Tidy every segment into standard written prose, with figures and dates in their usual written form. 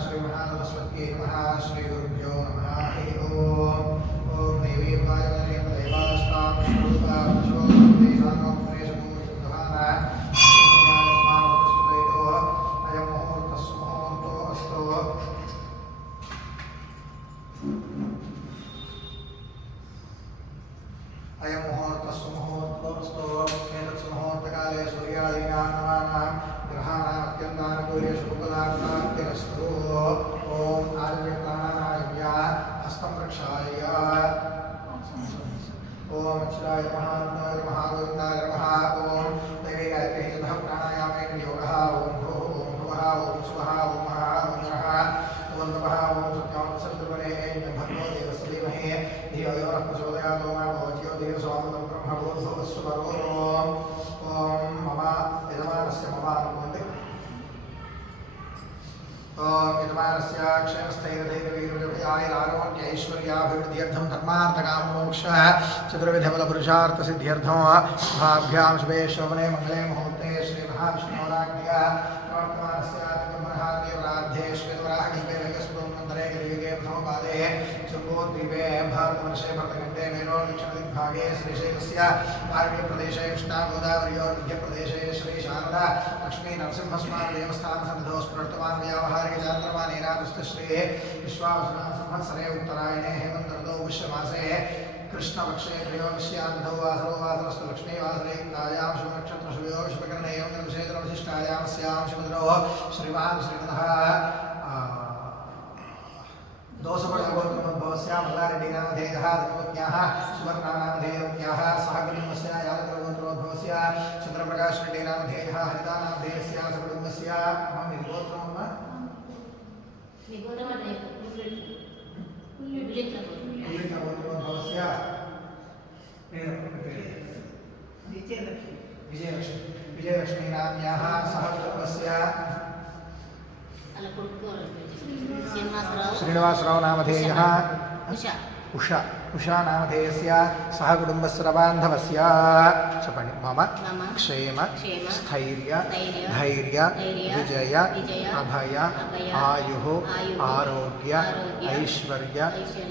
श्री महासरस्वत्यै नमः श्री गुरुभ्यो नमः हरि ओम ओम देवी वायुदेवी देवास्तां स्वरूपा विश्वो देशानो प्रेषतो शुद्धहाना स्मारतस्तुतो अयं मुहूर्तस्सु मुहूर्तो अस्तो अयं मुहूर्तस्सु मुहूर्तो अस्तो एतत्सु मुहूर्तकाले सूर्यादीनां नवानां ग्रहाणां अत्यन्तानुकूल्य शुभफलाप्राप्तिरस्तु ओम आदिव्यप्राणानाय हस्तं प्रक्षाल्य ओम अक्षराय महान्ताय महागोविन्दाय नमः ओम दैवी गायत्री सदः प्राणायामेन योगः ओम भुवः ओम सुवः ओम महः ओम नरः ओम नमः ओम सत्यां सवितुर्वरेण्यं भर्गो देवस्य धीमहि धियो यो नः प्रचोदयात् ओम भवत्यो देवसोमतं ब्रह्मभूर्भुवस्सुवरो ओम मम यजमानस्य मम अनुमोदे ओम यजमानस्य क्षेमस्थैर्यैर्वीर्यैश्वर्याभिवृद्ध्यर्थं धर्मार्थकाममोक्ष चतुर्विधफलपुरुषार्थसिद्ध्यर्थं भाभ्यां शुभे शोभने मङ्गले मुहूर्ते श्री महाविष्णुराज्ञया प्रवर्तमानस्य देवराध्ये श्रीवराहकल्पे वैकस्पतोन्मन्तरे कलियुगे प्रथमपादे जम्बूद्वीपे भारतवर्षे भरतखण्डे मेरोदक्षिणदिग्भागे श्रीशैलस्य आरण्यप्रदेशे कृष्णागोदावर्योः मध्यप्रदेशे श्रीशारदा लक्ष्मी नरसिंहस्वामी देवस्थानसन्निधौ स्फुरर्तमानव्यावहारिकचान्द्रमानेनादुस्तश्री विश्वावसुनासंवत्सरे उत्तरायणे हेमन्तऋतौ पुष्यमासे कृष्णपक्षे त्रयोदश्यान्धौ वासरो वासरस्तु लक्ष्मीवासरे युक्तायां शुभनक्षत्रशुभयो शुभकर्णे एवं स्यां शुभद्रौ श्रीमान् श्रीमतः दोषपटगोत्रमोद्भवस्य मल्लारेड्डिनामधेयः धर्मज्ञाः सुवर्णानामधेयज्ञाः सह कुटुम्बस्य यादवगोत्रोद्भवस्य चन्द्रप्रकाशरेड्डिनामधेयः हरितानामधेयस्य सकुटुम्बस्य मम गोत्रोद्भवस्य विजयलक्ष्मीनाम्याः सह कुटुम्बस्य श्रीनिवासराव नामधेयः उषा नामधेयस्य सह कुटुम्बस्य बान्धवस्य चपणि मम क्षेम स्थैर्य धैर्य विजय अभय आयुः आरोग्य ऐश्वर्य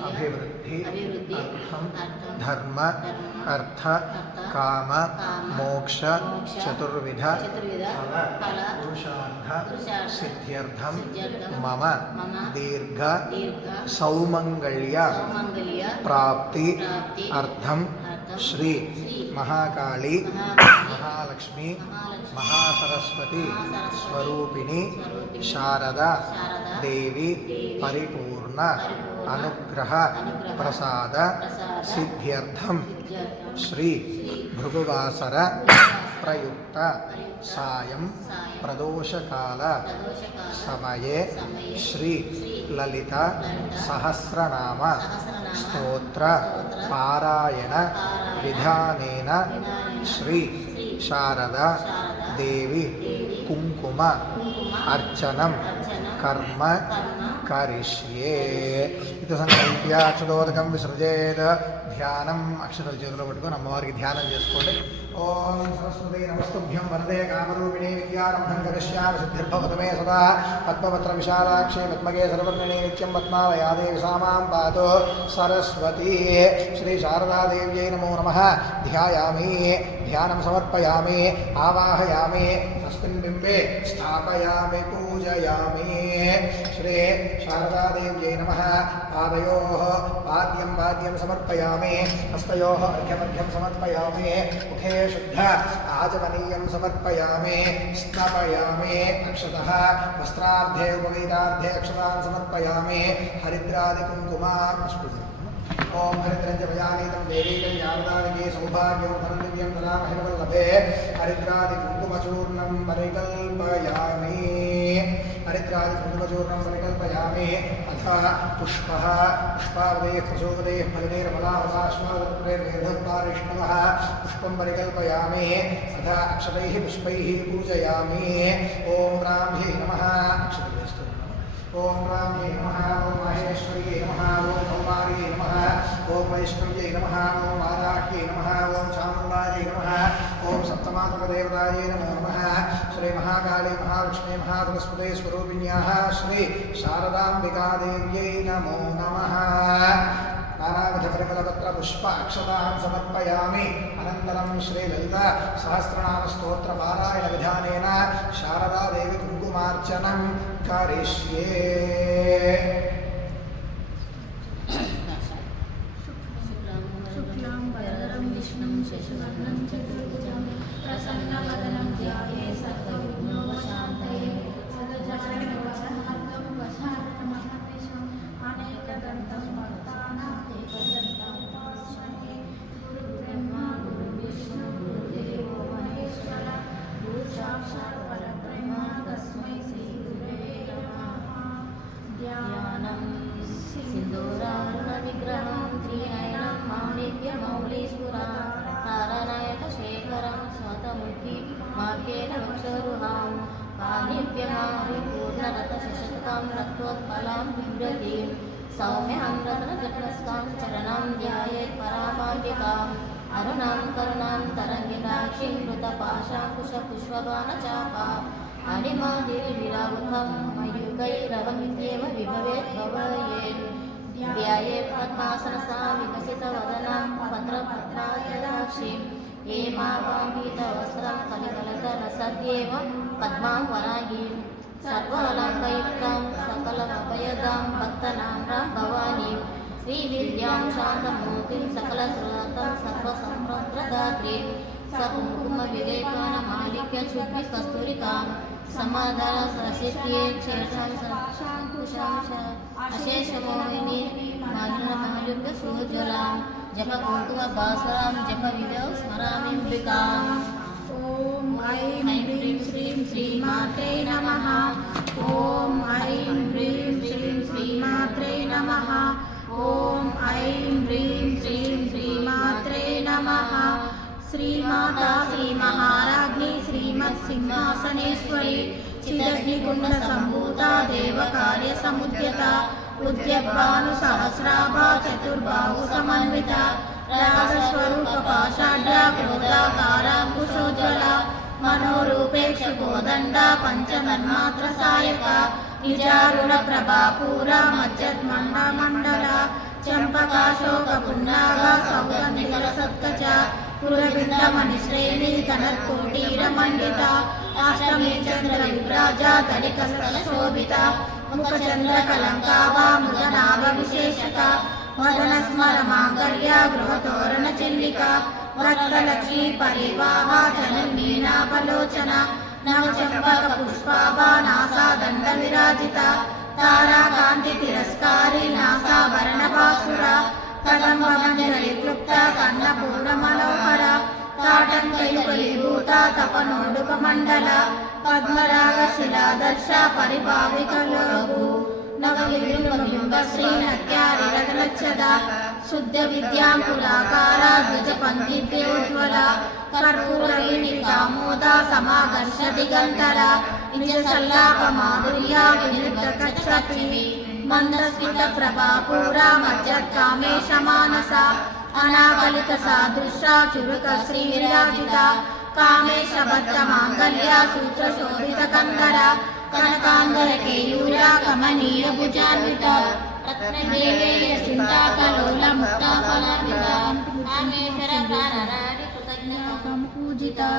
अभिवृद्धि अर्थं धर्म अर्थ काम मोक्ष चतुर्विध पुरुषार्थ सिद्ध्यर्थं मम दीर्घ सौमंगल्य प्राप्ति अर्थं श्री महाकाली महालक्ष्मी महासरस्वती स्वरूपिणी शारदा देवी परिपूर्ण अनुग्रह प्रसाद सिद्ध्यर्थं श्री भृगुवासर प्रयुक्त सायं प्रदोषकाल समये श्री ललिता सहस्रनाम स्तोत्र पारायण विधानेन श्री शारदा देवी कुंकुम अर्चनं कर्म करिष्ये इति संकल्प्य अक्षतोदकं विसृजेत् ध्याనం అక్షతల చేతిలో పట్టుకొని అమ్మవారికి ధ్యానం చేసుకోండి ఓం సరస్వతి నమస్తుభ్యం వరదే కామరూపిణి విద్యారంభం కరిష్యామి సిద్ధిర్భవతు మే సదా పద్మపత్ర విశాలాక్షి పద్మగే సర్వర్ణిని నిత్యం పద్మాలయాదేవి సామాం పాతు సరస్వతి శ్రీ శారదాదేవ్యై నమో నమః ధ్యాయామి ధ్యానం సమర్పయామి ఆవాహయామి తస్మిన్ బింబే స్థాపయామి పూజయామి శ్రీ శారదాదేవ్యై నమః పాదయోః పాద్యం సమర్పయామి हस्तयोः अर्घ्यमर्घ्यं समर्पयामि मुखे शुद्ध आचमनीयं समर्पयामि स्नापयामि अक्षतः वस्त्रार्धे उपवीतार्धे अक्षतान् समर्पयामि हरिद्रादिकुङ्कुमान् ओम हरिद्रंज भयानीतं देवीकं यावदादिके सौभाग्यं धननिव्यं ददामहिमवल्लभे हरिद्रादिकुङ्कुमचूर्णं परिकल्पयामि हरिद्रादिकुङ्कुमचूर्णं परिकल्पयामि अथ पुष्पः पुष्पावदेः प्रचोददेः फलितेर्फलावसाश्वादत्रेर्वेदपारिष्णवः पुष्पं परिकल्पयामि अथ अक्षतैः पुष्पैः पूजयामि ओम ब्राह्म्यै नमः अक्षतैस्तु ओम ब्राह्म्यै नमः ओम महेश्वर्यै नमः ओम कौमार्यै नमः ओम वैष्णव्यै नमः ओम वाराह्यै नमः ओम चामुण्डायै नमः ओम सप्तमा मातृदेवतायै नमो नमः श्री महाकाली महालक्ष्मी महासरस्वती स्वरूपिण्याः श्री शारदाम्बिकादेव्यै नमो नमः नानाविधपरिमलपत्र पुष्प अक्षतान् समर्पयामि अनन्तरं श्रीललिता सहस्रनामस्तोत्रपारायणविधानेन शारदादेवी कुङ्कुमार्चनं करिष्ये शुक्लां वरदं विष्णुं शशिवर्णं चतुर्भुजं प्रसन्नवदनं ध्यायेत् सर्वविघ्नोपशान्तये सदजायनवरहर्तं वशान्तमहर्निशम् अनेकदन्तं भक्तानां एकदन्तं उपास्महे गुरुब्रह्मा गुरुविष्णु गुरुदेवो महेश्वर गुरुसाक्षात् परब्रह्म तस्मै श्रीगुरवे नमः ध्यानं सिन्दूरारुणविग्रहं त्रिनयनं माणिक्यमौलीस्फुरतारनायकशेखरं स्वतमुखी मार्गेण वक्षरुहां पाणिभ्यमारिपूर्णरथशतकं रक्तोत्पलां बिभ्रतीं सौम्यां रत्नजट्नस्तां चरणं ध्यायेत् परामाम्बिकाम् अरुणां करुणां तरङ्गिताक्षीं मृतपाशाङ्कुशपुष्पबाणचापा अणिमादिविरावुखं मयूकैरवमित्येव विभवेत् भवयेत् ध्यायेत् पद्मासनसा विकसितवदनां पत्रपत्रायदाक्षीं हेमावाम्बितवस्त्रं कलिकलकरसद्येव पद्मां वरागीं सर्वालङ्कयुक्तां सकलमभयदां भक्तनाम्रां भवानीं श्रीविद्यां शान्तमूर्तिं सकलश्रुतं सर्वसम्प्रदात्रीं सकुङ्कुमविवेकानमालिक्यक्षुद्भिकस्तूरिकां समाधरसरसिद्ध्ये क्षेत्रं अशेषमोहिनी मालिन्यमयुक्तसुज्ज्वलां जपकुङ्कुमभास्वरां जपविदौ स्मराम्यम्बिकाम् ॐ ऐं ह्रीं श्रीं श्रीमात्रे नमः ॐ ऐं ह्रीं श्रीं श्रीमात्रे नमः ॐ ऐं ह्रीं श्रीं श्रीमात्रे नमः श्रीमाता श्रीमहाराज्ञी श्रीमत्सिंहासनेश्वरी चिदग्निकुण्डसम्भूता देवकार्यसमुद्यता उद्यद्भानुसहस्राभा चतुर्बाहुसमन्विता रागस्वरूपपाषाढ्या क्रोधाकाराङ्कुशोज्ज्वला मनोरूपेक्षुकोदण्डा पञ्चतन्मात्रसायका निजारुणप्रभापूरा मज्जद्मण्डमण्डला चम्पकाशोकपुन्नागा सौगन्धिकरसत्कचा पुरविन्दमणिश्रेणी कनत्कोटीरमण्डिता अष्टमी चन्द्रविभ्राजा तडिकशोभिता मुखचन्द्रकलङ्काभा मृगनाभविशेषका वदनस्मरमाङ्गल्या गृहतोरणचिल्लिका वरदलक्ष्मी परिवाहा जननीनाभलोचना नवचम्पकपुष्पाभा नासादण्डविराजिता ताराकान्तितिरस्कारी नासाभरणभासुरा कदम्बमञ्जलिक्लुप्ता कर्णपूर्णमनोहरा ताटङ्कयुगलीभूता तपनोडुपमण्डला पद्मरागशिलादर्शा परिभाविकलोभू नवविरुम्बश्रीनत्यारिरगलच्छदा शुद्धविद्याङ्कुराकारा द्विजपङ्क्तिद्योज्ज्वला कर्पूरवीणिकामोदा समाकर्ष दिगन्तरा निजसल्लापमाधुर्या विनिर्दकच्छत्विनी मन्दस्मितप्रभापूरा मज्जत्कामेशमानसा अनाकलिकसादृशा चुरुकश्रीविराजिता कामेशबद्धमाङ्गल्या सूत्रशोभितकन्दरा कनकाम्बरकेयूरा कमनीयभुजान्विता रत्नदेवेय चिन्ताकलोलमुक्ताफलान्विता कामेश्वरप्राणराणि कृतज्ञतापूजिता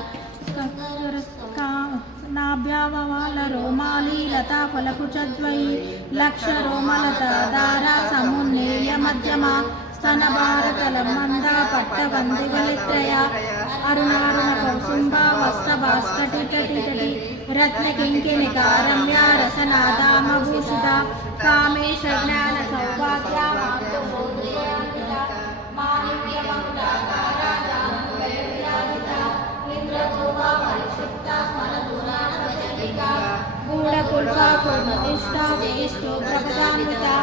नाभ्याववालरोमाली लताफलकुचद्वयी लक्षरोमलताधारा समुन्नेय मध्यमा स्तनभारतलमन्दा पट्टबन्दिवलित्रया अरुणारुणकौसुम्बा वस्त्रभास्कटितटितटि रत्नकिङ्किणिकारम्या रसनादामभूषिता कामेशज्ञानसौभाग्या मातृमौद्रियान्विता माणिक्यमकुटाकारा जानवयविराजिता इन्द्रशोभा परिक्षिप्ता स्मरदुराणवजलिका गूढकुल्फा कुर्मतिष्ठा जयिष्ठोग्रपदान्विता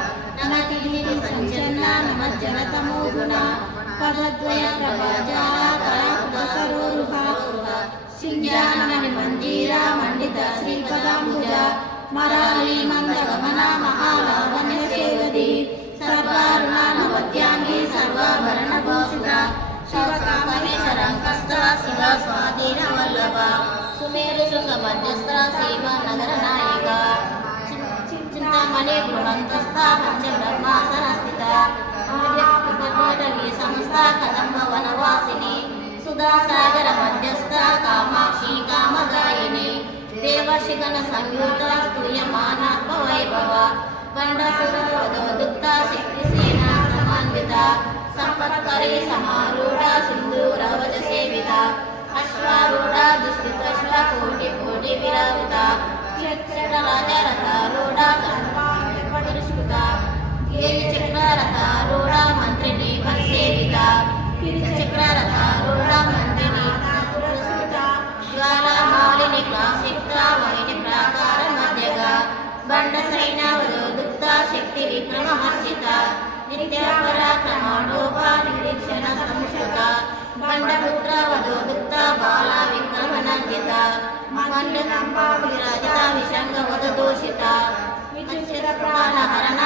ननकिरीटि सञ्चन्ना नमज्जनतमो गुणा पदद्वय प्रभाजाला पराकुपसरोरुहा सिञ्जानमणिमञ्जीरा मण्डिता श्रीपदाम्बुजा मराली मन्दगमना महालावण्यसेवदी सर्वारुणा नवद्याङ्गी सर्वाभरणभूषिता शिवकामनेशरङ्कस्था ಸದಾ ಸ್ವಾಧೀನ ವಲ್ಲಭ ಸುಮೇರು ಶೃಂಗ ಮಧ್ಯಸ್ಥ ಶ್ರೀಮನ್ನಗರ ನಾಯಕ ಚಿಂತಾಮಣಿ ಗೃಹಂತಸ್ಥ ಪಂಚಬ್ರಹ್ಮಾಸನ ಸ್ಥಿತ ಸಂಸ್ಥ ಕದಂಬ ವನವಾಸಿನಿ ಸುಧಾಸಾಗರ ಮಧ್ಯಸ್ಥ ಕಾಮಾಕ್ಷಿ ಕಾಮದಾಯಿನಿ ದೇವಶಿಗನ ಸಂಯುತ ಸ್ತೂಯಮಾನಾತ್ಮ ವೈಭವ ಗಂಡಸುರವಧೋದುಕ್ತ ಶಕ್ತಿ ಸೇನಾ ಸಮಾನ್ವಿತ ಸಂಪತ್ಕರಿ ಸಮಾರೂಢ ಸಿಂಧೂರವಜ ಸೇವಿತ ಅಶ್ವಾರೂಢ ದುಷ್ಟಿತಶ್ವ ಕೋಟಿ ಕೋಟಿ ವಿರಾವಿತ ಚಕ್ರರಾಜ ರಥಾರೂಢ ಪರಿಷ್ಕೃತ ಗಿರಿ ಚಕ್ರ ರಥಾರೂಢ ಮಂತ್ರಿಣಿ ಪರಿಸೇವಿತ ಕಿರಿಚಕ್ರ ರಥಾರೂಢ ಮಂತ್ರಿಣಿ ಪುರಸ್ಕೃತ ಜ್ವಾಲಾ ಮಾಲಿನಿ ಕ್ಲಾಸಿಕ್ತ ವೈನಿ ಪ್ರಾಕಾರ ಮಧ್ಯಗ ಬಂಡ ಸೈನ್ಯ ವಧೋದುಕ್ತ ಶಕ್ತಿ ವಿಕ್ರಮ ಹರ್ಷಿತ ನಿತ್ಯ ಪರಾಕ್ರಮೋಪ ನಿರೀಕ್ಷಣ ಸಂಶುಕ ಬಂಡಪುತ್ರ ವಧೋದುಕ್ತ ಬಾಲ ವಿಕ್ರಮನಂದಿತ ಮಂಡನಂಬ ವಿರಾಜಿತ ವಿಷಂಗ ವಧದೋಷಿತ ವಿಚಿತ್ರ ಪ್ರಾಣ ಹರಣ